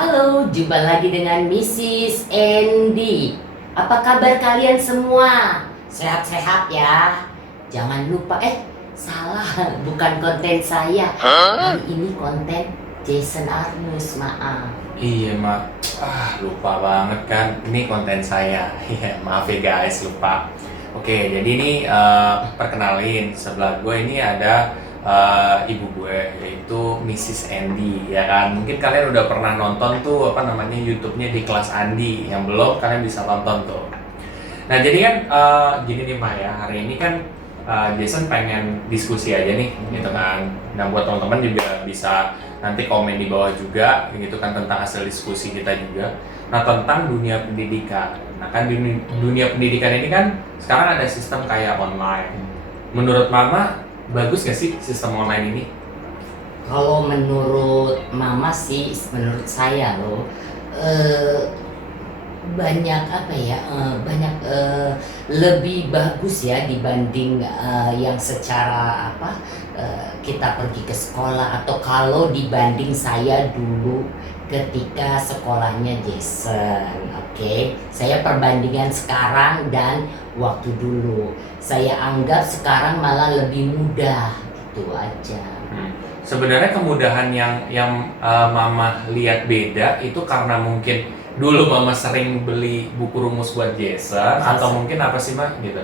Halo, jumpa lagi dengan Mrs. Andy. Apa kabar kalian semua? Sehat-sehat ya. Jangan lupa, salah, bukan konten saya. Hari ini konten Jason Arnus, maaf. Iya mak, lupa banget kan. Ini konten saya. Iya maaf ya guys, lupa. Oke, jadi ini perkenalin sebelah gue ini ada ibu gue yaitu Mrs. Andy ya kan. Mungkin kalian udah pernah nonton tuh apa namanya YouTube-nya di kelas Andi. Yang belum kalian bisa tonton tuh. Nah jadi kan gini nih Mak ya, hari ini kan Jason pengen diskusi aja nih gitu kan. Nah buat teman-teman juga bisa nanti komen di bawah juga gitu kan tentang hasil diskusi kita juga. Nah tentang dunia pendidikan. Nah kan dunia pendidikan ini kan sekarang ada sistem kayak online. Menurut Mama bagus gak sih sistem online ini? Kalau menurut Mama sih, menurut saya loh, eh, banyak apa ya, banyak lebih bagus ya dibanding yang secara apa, kita pergi ke sekolah, atau kalau dibanding saya dulu ketika sekolahnya Jason. Oke, saya perbandingan sekarang dan waktu dulu, saya anggap sekarang malah lebih mudah, gitu aja. Sebenarnya kemudahan yang Mama lihat beda itu karena mungkin dulu Mama sering beli buku rumus buat Jason atau mungkin apa sih Mak gitu?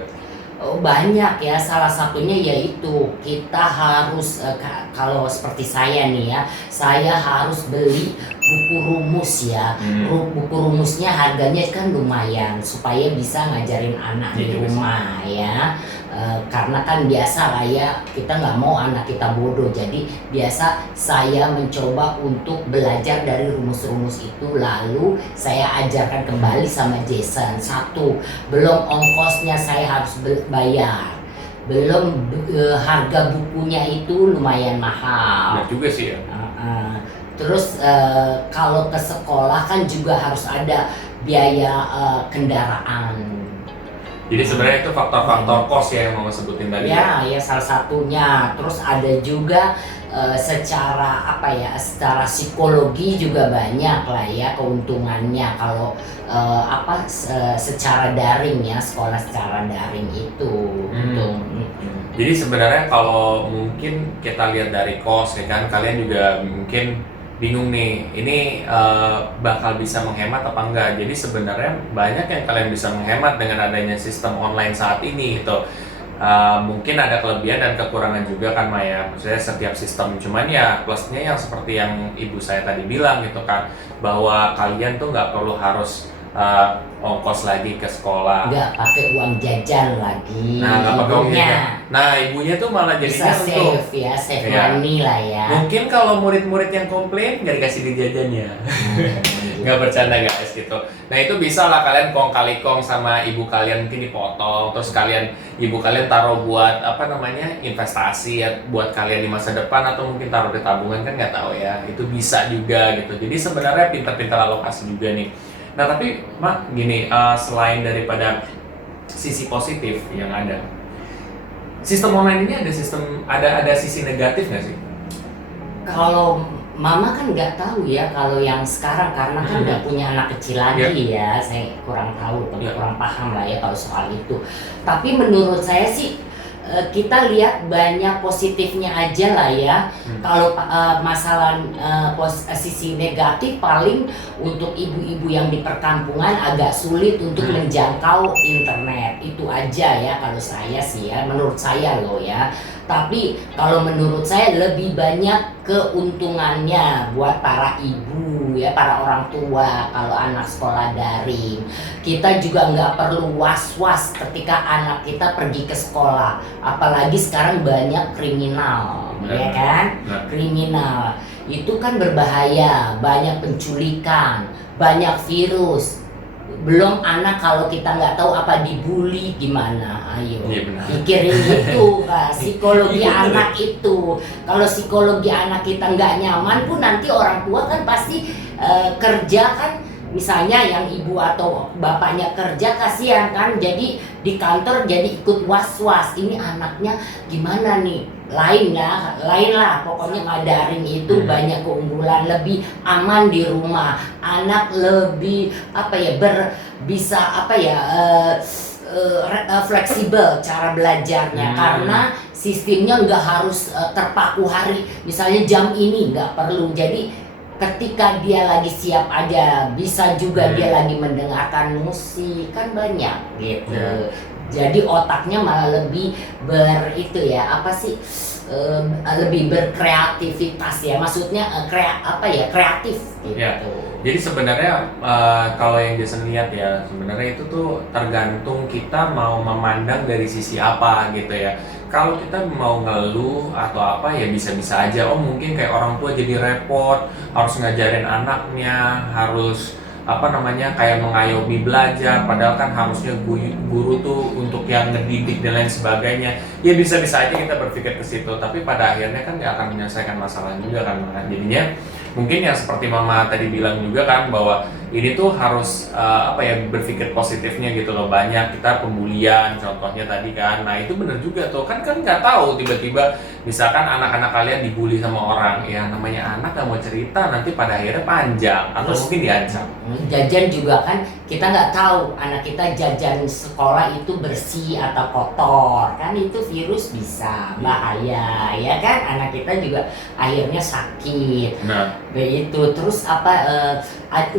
Oh, banyak ya, salah satunya yaitu kita harus kalau seperti saya nih ya, saya harus beli buku rumus ya. Buku rumusnya harganya kan lumayan supaya bisa ngajarin anak di rumah ya. Karena kan biasa lah ya, kita nggak mau anak kita bodoh, jadi biasa saya mencoba untuk belajar dari rumus-rumus itu, lalu saya ajarkan kembali sama Jason. Satu, belum ongkosnya saya harus bayar, belum harga bukunya itu lumayan mahal. Benar juga sih ya. Terus kalau ke sekolah kan juga harus ada biaya kendaraan. Jadi sebenarnya itu faktor-faktor kos ya yang Mama sebutin tadi. Ya salah satunya. Terus ada juga secara apa ya, secara psikologi juga banyak lah ya keuntungannya kalau secara daring ya, sekolah secara daring itu. Jadi sebenarnya kalau mungkin kita lihat dari kos ya kan, kalian juga mungkin bingung nih, ini bakal bisa menghemat apa enggak. Jadi sebenarnya banyak yang kalian bisa menghemat dengan adanya sistem online saat ini gitu. Mungkin ada kelebihan dan kekurangan juga kan Maya, maksudnya setiap sistem. Cuman ya plusnya yang seperti yang ibu saya tadi bilang gitu kan, bahwa kalian tuh nggak perlu harus ongkos lagi ke sekolah, nggak pakai uang jajan lagi. Nah nggak pakai uang jajan. Nah ibunya tuh malah jadinya bisa save ya, save money lah ya. Mungkin kalau murid-murid yang komplain nggak dikasih duit jajannya. Nggak bercanda guys gitu. Nah itu bisa lah kalian kong kali kong sama ibu kalian, mungkin dipotong, terus ibu kalian taruh buat apa namanya investasi ya, buat kalian di masa depan, atau mungkin taruh di tabungan, kan nggak tahu ya, itu bisa juga gitu. Jadi sebenarnya pintar-pintar alokasi juga nih. Nah tapi Mak gini, selain daripada sisi positif yang ada, sistem online ini ada sisi negatif nggak sih? Kalau Mama kan nggak tahu ya kalau yang sekarang, karena kan nggak punya anak kecil lagi ya, saya kurang tahu, kurang paham lah ya kalau soal itu. Tapi menurut saya sih kita lihat banyak positifnya aja lah ya. Kalau masalah sisi negatif, paling untuk ibu-ibu yang di perkampungan agak sulit untuk menjangkau internet, itu aja ya kalau saya sih ya, menurut saya loh ya. Tapi kalau menurut saya lebih banyak keuntungannya buat para ibu ya, para orang tua kalau anak sekolah daring. Kita juga nggak perlu was-was ketika anak kita pergi ke sekolah, apalagi sekarang banyak kriminal, ya kan? Kriminal itu kan berbahaya, banyak penculikan, banyak virus. Belum anak kalau kita nggak tahu apa dibully gimana, ayo pikirin gitu Kak. Psikologi anak itu, kalau psikologi anak kita nggak nyaman pun nanti orang tua kan pasti kerja kan, misalnya yang ibu atau bapaknya kerja, kasihan kan, jadi di kantor jadi ikut was-was, ini anaknya gimana nih, lain lah pokoknya daring itu banyak keunggulan, lebih aman di rumah, anak lebih bisa fleksibel cara belajarnya karena sistemnya nggak harus terpaku hari, misalnya jam ini nggak perlu, jadi ketika dia lagi siap aja bisa juga dia lagi mendengarkan musik, kan banyak gitu. Jadi otaknya malah lebih lebih berkreativitas ya, maksudnya kreatif gitu. Ya. Jadi sebenarnya kalau yang Jason lihat ya, sebenarnya itu tuh tergantung kita mau memandang dari sisi apa gitu ya. Kalau kita mau ngeluh atau apa ya bisa-bisa aja. Oh mungkin kayak orang tua jadi repot, harus ngajarin anaknya, harus kayak mengayomi belajar, padahal kan harusnya guru tuh untuk yang ngedidik dan lain sebagainya. Ya bisa-bisa aja kita berpikir ke situ, tapi pada akhirnya kan nggak akan menyelesaikan masalah juga kan. Jadinya mungkin yang seperti Mama tadi bilang juga kan, bahwa ini tuh harus berpikir positifnya gitu loh. Banyak kita pembulian contohnya tadi kan, nah itu bener juga tuh kan nggak tahu tiba-tiba misalkan anak-anak kalian dibully sama orang, ya namanya anak nggak mau cerita, nanti pada akhirnya panjang atau mungkin diancam. Jajan juga kan kita nggak tahu anak kita jajan sekolah itu bersih atau kotor, kan itu virus bisa bahaya ya kan, anak kita juga akhirnya sakit. Nah Begitu. Terus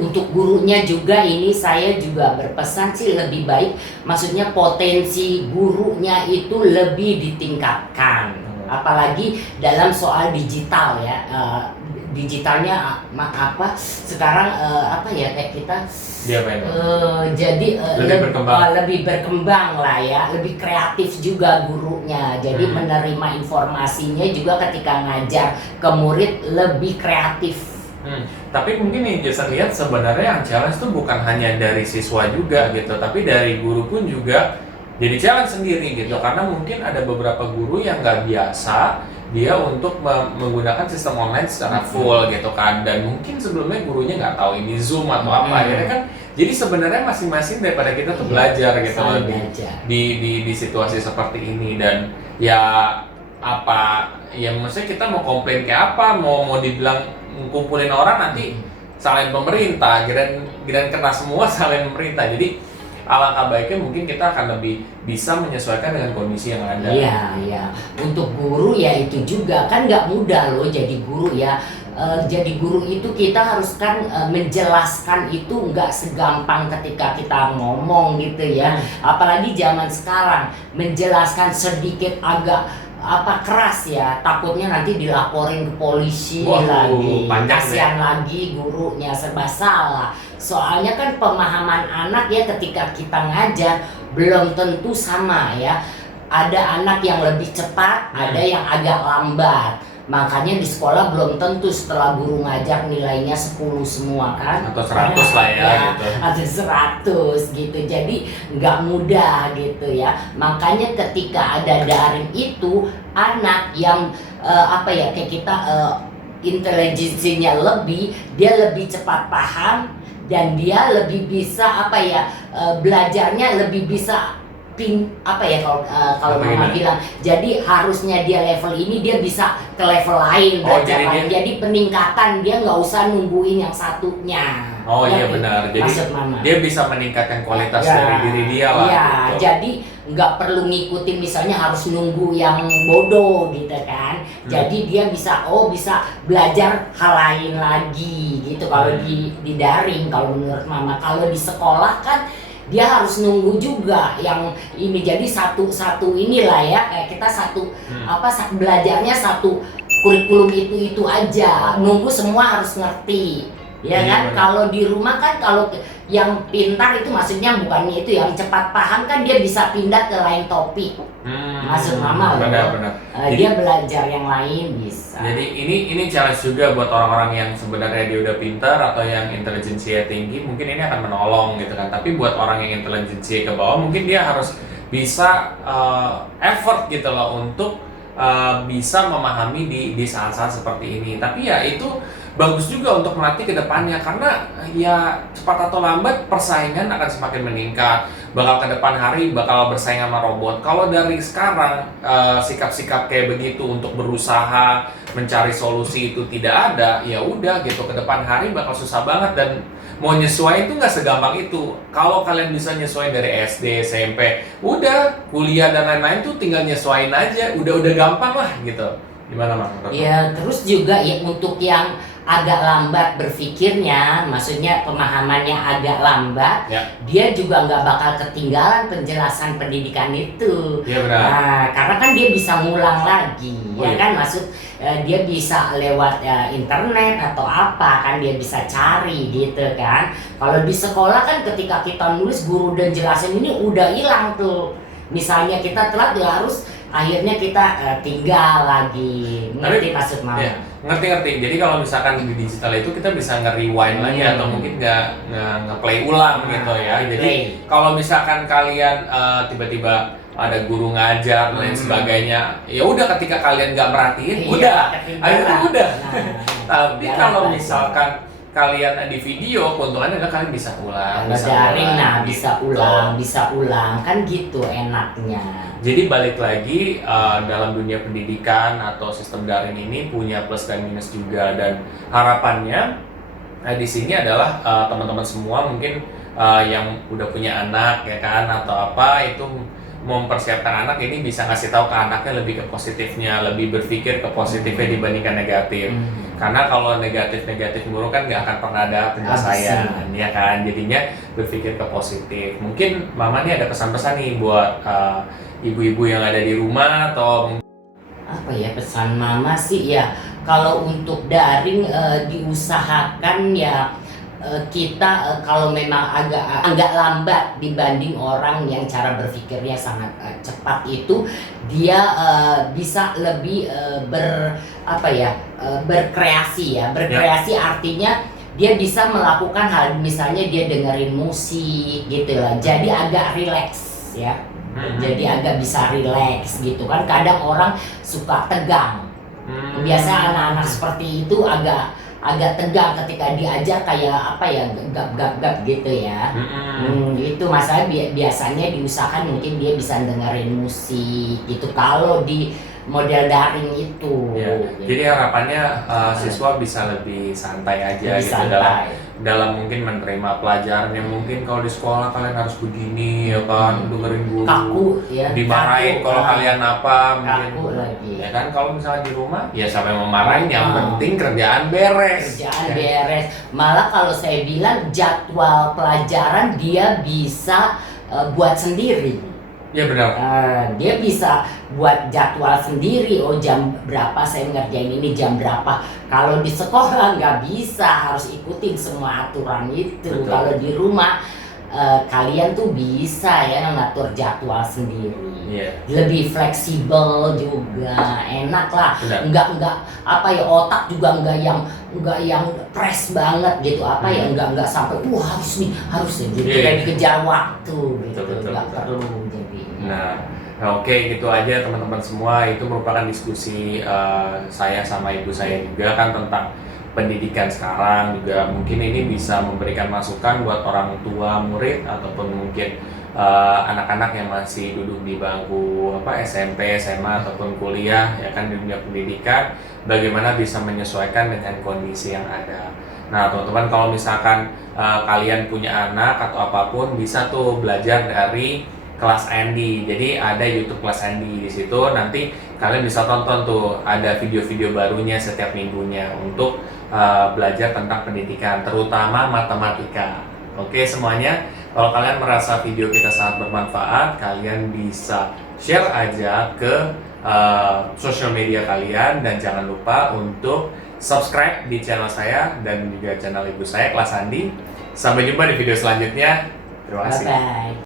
untuk gurunya juga ini saya juga berpesan sih lebih baik, maksudnya potensi gurunya itu lebih ditingkatkan, apalagi dalam soal digital ya. Digitalnya sekarang kayak kita jadi lebih berkembang lah ya, lebih kreatif juga gurunya, jadi menerima informasinya juga ketika ngajar ke murid lebih kreatif. Tapi mungkin yang Jason lihat sebenarnya yang challenge tuh bukan hanya dari siswa juga gitu, tapi dari guru pun juga jadi challenge sendiri gitu, karena mungkin ada beberapa guru yang nggak biasa dia untuk menggunakan sistem online secara full gitu kan, dan mungkin sebelumnya gurunya nggak tahu ini Zoom atau apa, akhirnya kan jadi sebenarnya masing-masing daripada kita tuh belajar gitu loh di situasi seperti ini. Dan ya maksudnya kita mau komplain kayak apa, mau dibilang ngumpulin orang nanti salahin pemerintah, kirain kena semua salahin pemerintah. Jadi alangkah baiknya mungkin kita akan lebih bisa menyesuaikan dengan kondisi yang ada. Iya. Untuk guru ya itu juga kan nggak mudah loh jadi guru ya. Jadi guru itu kita harus kan menjelaskan itu nggak segampang ketika kita ngomong gitu ya. Apalagi zaman sekarang menjelaskan sedikit agak keras ya, takutnya nanti dilaporin ke polisi lagi, kasihan lagi gurunya, serba salah. Soalnya kan pemahaman anak ya ketika kita ngajar belum tentu sama ya. Ada anak yang lebih cepat, ada yang agak lambat. Makanya di sekolah belum tentu setelah guru ngajar nilainya 10 semua kan, atau 100 lah ya gitu. Atau 100 gitu. Jadi nggak mudah gitu ya. Makanya ketika ada daring itu, anak yang kayak kita intelijensinya lebih, dia lebih cepat paham dan dia lebih bisa belajarnya lebih bisa kalau Mama bilang, jadi harusnya dia level ini dia bisa ke level lain, jadi peningkatan, dia nggak usah nungguin yang satunya. Iya benar, jadi dia bisa meningkatkan kualitas dari diri dia lah. Iya, gitu. Jadi nggak perlu ngikutin misalnya harus nunggu yang bodoh gitu kan. Jadi dia bisa belajar hal lain lagi gitu kalau di daring. Kalau menurut Mama, kalau di sekolah kan dia harus nunggu juga yang ini, jadi satu inilah ya, kayak kita belajarnya satu kurikulum itu aja, nunggu semua harus ngerti ya kan. Kalau di rumah kan, kalau yang pintar itu maksudnya bukannya itu yang cepat paham kan, dia bisa pindah ke lain topik. Maksud Mama benar. Dia belajar yang lain bisa. Jadi ini challenge juga buat orang-orang yang sebenarnya dia udah pintar atau yang intelijensinya tinggi, mungkin ini akan menolong gitu kan. Tapi buat orang yang intelijensinya ke bawah, mungkin dia harus bisa effort gitu loh untuk bisa memahami di saat-saat seperti ini. Tapi ya itu bagus juga untuk melatih ke depannya, karena ya cepat atau lambat persaingan akan semakin meningkat. Bakal ke depan hari bakal bersaing sama robot. Kalau dari sekarang sikap-sikap kayak begitu untuk berusaha mencari solusi itu tidak ada, ya udah gitu, ke depan hari bakal susah banget. Dan mau nyesuaiin itu nggak segampang itu. Kalau kalian bisa nyesuaiin dari SD, SMP, udah kuliah dan lain-lain tuh tinggal nyesuaiin aja, udah gampang lah gitu. Gimana Mang? Ya, terus juga ya untuk yang agak lambat berpikirnya, maksudnya pemahamannya agak lambat, Ya. dia juga nggak bakal ketinggalan penjelasan pendidikan itu. Iya benar. Nah, karena kan dia bisa ngulang lagi, Oh, ya iya. kan, maksud dia bisa lewat internet atau apa kan, dia bisa cari gitu kan. Kalau di sekolah kan ketika kita nulis guru dan jelasin ini udah hilang tuh. Misalnya kita telat ya harus akhirnya kita tinggal lagi. Ngerti maksud Mama? Ya, ngerti. Jadi kalau misalkan di digital itu kita bisa nge-rewind lagi atau mungkin nge-play ulang gitu ya. Jadi kalau misalkan kalian tiba-tiba ada guru ngajar dan lain sebagainya, ya udah ketika kalian nggak merhatiin, udah, akhirnya udah. Tapi kalau misalkan kalian di video, keuntungannya adalah kalian bisa ulang, Kalau daring nah gitu. bisa ulang kan gitu enaknya. Jadi balik lagi dalam dunia pendidikan atau sistem daring ini punya plus dan minus juga, dan harapannya di sini adalah teman-teman semua mungkin yang udah punya anak ya kan atau apa itu mempersiapkan anak ini bisa ngasih tahu ke anaknya lebih ke positifnya, lebih berpikir ke positifnya dibandingkan negatif. Karena kalau negatif mulu kan nggak akan pernah ada penyelesaian, ya kan? Jadinya berpikir ke positif. Mungkin Mama nih ada pesan-pesan nih buat ibu-ibu yang ada di rumah atau Apa ya pesan Mama sih ya, kalau untuk daring diusahakan ya kita kalau memang agak lambat dibanding orang yang cara berpikirnya sangat cepat itu, dia bisa lebih berkreasi ya. Berkreasi artinya dia bisa melakukan hal, misalnya dia dengerin musik gitu lah, jadi agak rileks ya. Jadi agak bisa rileks gitu kan. Kadang orang suka tegang. Biasa anak-anak seperti itu agak tegang ketika diajar, kayak apa ya, gap gitu ya. Itu masalah biasanya diusahakan mungkin dia bisa dengerin musik gitu kalau di model daring itu. Ya, gitu. jadi harapannya siswa bisa lebih santai aja Lebih gitu santai. dalam mungkin menerima pelajaran yang mungkin kalau di sekolah kalian harus begini ya kan, dengerin guru, Kaku ya, dimarahin kalau kalian apa mungkin kaku lagi. ya kan. Kalau misalnya di rumah ya sampai memarahin, yang penting kerjaan beres. Beres. Malah kalau saya bilang jadwal pelajaran dia bisa buat sendiri. Ya benar. Dia bisa buat jadwal sendiri. Oh, jam berapa saya ngerjain ini, jam berapa. Kalau di sekolah nggak bisa, harus ikutin semua aturan itu. Betul. Kalau di rumah kalian tuh bisa ya ngatur jadwal sendiri. Lebih fleksibel juga, enak lah. Benar. Nggak apa ya, otak juga nggak yang press banget gitu, apa ya, nggak sampai harus gitu, kayak dikejar waktu gitu. Nggak perlu jadi. Nah, oke, gitu aja teman-teman semua. Itu merupakan diskusi saya sama ibu saya juga kan tentang pendidikan sekarang. Juga mungkin ini bisa memberikan masukan buat orang tua murid ataupun mungkin anak-anak yang masih duduk di bangku SMP, SMA ataupun kuliah ya kan, di dunia pendidikan, bagaimana bisa menyesuaikan dengan kondisi yang ada. Nah, teman-teman, kalau misalkan kalian punya anak atau apapun, bisa tuh belajar dari kelas Andy. Jadi ada YouTube kelas Andy, di situ nanti kalian bisa tonton tuh, ada video-video barunya setiap minggunya untuk belajar tentang pendidikan, terutama matematika. Oke semuanya, kalau kalian merasa video kita sangat bermanfaat, kalian bisa share aja ke sosial media kalian, dan jangan lupa untuk subscribe di channel saya dan juga channel ibu saya, Kelas Andi. Sampai jumpa di video selanjutnya. Terima kasih. Bye-bye.